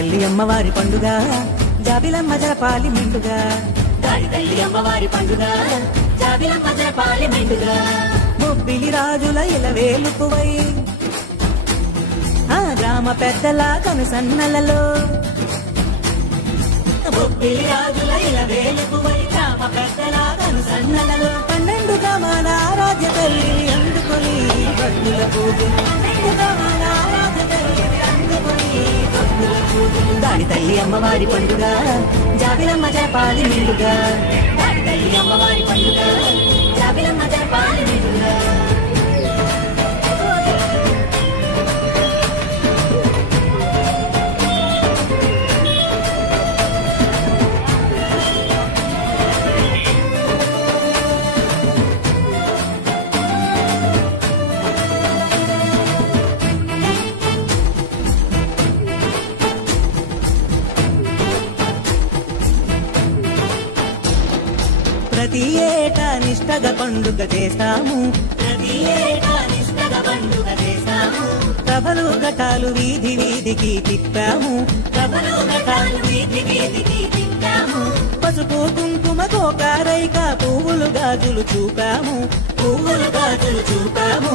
తల్లి అమ్మవారి పండుగ జాబిలమ్మ జరపాలి మెండుగా. గాడి తల్లి అమ్మవారి పండుగ జాబిలమ్మ జరపాలి మెండుగా. బొబ్బిలి రాజుల ఇలవేలుపువై ఆ గ్రామ పెద్దల కనుసన్నలలో బొబ్బిలి రాజుల ఇలవేలుపువై గ్రామ పెద్దల కనుసన్నలలో 12 గ్రామాల ఆరాధ్య తల్లి అందుకొని భక్తుల పూజలు. 12 గ్రామాల ఆరాధ్య తల్లి అందుకొని భక్తుల పూజలు. దాని తల్లి అమ్మవారి పండుగ జాబిలమ్మ జరపాలి మెండుగా. గాడి తల్లి అమ్మవారి పండుగ జాబిలమ్మ జరపాలి మెండుగా. ప్రతి ఏటా నిష్టగా పండుగ చేస్తాము. ప్రతి ఏటా నిష్టగా పండుగ చేస్తాము. ప్రభలు ఘటాలు వీధి వీధికి తిప్పాము. ప్రభలు ఘటాలు వీధి వీధికి తిప్పాము. పసుపు కుంకుమ కోకారైక పువ్వులు గాజులు చూపాము. పువ్వులు గాజులు చూపాము.